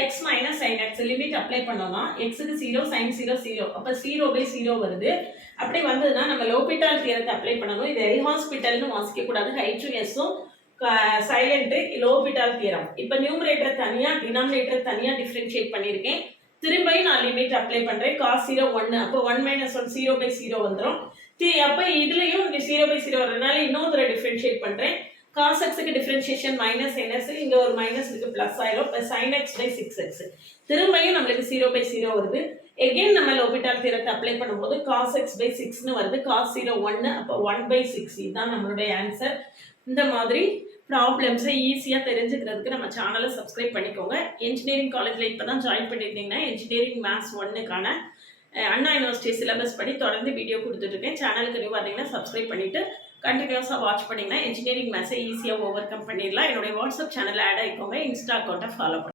X minus sine x limit apply பண்ணோம்னா எக்ஸுக்கு 0 sign 0 0 அப்போ 0/0 வருது. அப்படி வந்ததுன்னா நம்ம லோபிட்டால் தியரத்தை அப்ளை பண்ணணும். இது எல் ஹாஸ்பிட்டல்னு வாசிக்கக்கூடாது. H2Sம் சைலண்ட்டு லோபிட்டால் தியரம். இப்போ நியூமரேட்டர் தனியாக டினாமினேட்டர் தனியாக டிஃப்ரென்ஷியேட் பண்ணியிருக்கேன். திரும்பியும் நான் லிமிட் அப்ளை பண்ணுறேன். cos 0 1 அப்போ 1 - 1 0/0 வந்துடும். அப்போ இதுலேயும் 0/0 வரதுனால இன்னொரு தடவை டிஃப்ரென்ஷியேட் பண்ணுறேன். cos xக்கு டிஃபரன்ஷியேஷன் -ns இங்க ஒரு மைனஸ் இருக்கு பிளஸ் ஆயிரும். sin x/6x திரும்பியும் நம்மளுக்கு 0/0 வருது. again நம்ம லோபிட்டால் தியரத்தை அப்ளை பண்ணும்போது cos x/6 னு வருது. cos 0 1 அப்ப 1/6 இதுதான் நம்மளுடைய ஆன்சர். இந்த மாதிரி ப்ராப்ளம்ஸை ஈஸியாக தெரிஞ்சுக்கிறதுக்கு நம்ம சேனலை சப்ஸ்கிரைப் பண்ணிக்கோங்க. இன்ஜினியரிங் காலேஜில் இப்போ தான் ஜாயின் பண்ணியிருந்தீங்கன்னா இன்ஜினியரிங் மேத்ஸ் 1க்கான அண்ணா யூனிவர்சிட்டி சிலபஸ் படி தொடர்ந்து வீடியோ கொடுத்துட்ருக்கேன். சேனலுக்கு நியூ பார்த்தீங்கன்னா சப்ஸ்கிரைப் பண்ணிவிட்டு கண்டினியூஸாக வாட்ச் பண்ணிங்கன்னா இன்ஜினியரிங் மேத்ஸை ஈஸியாக ஓவர் கம் பண்ணிடலாம். என்னுடைய வாட்ஸ்அப் சேனலில் ஆட் ஆகிக்கோங்க. இன்ஸ்டா அக்கௌண்ட்டை ஃபாலோ பண்ணுங்கள்.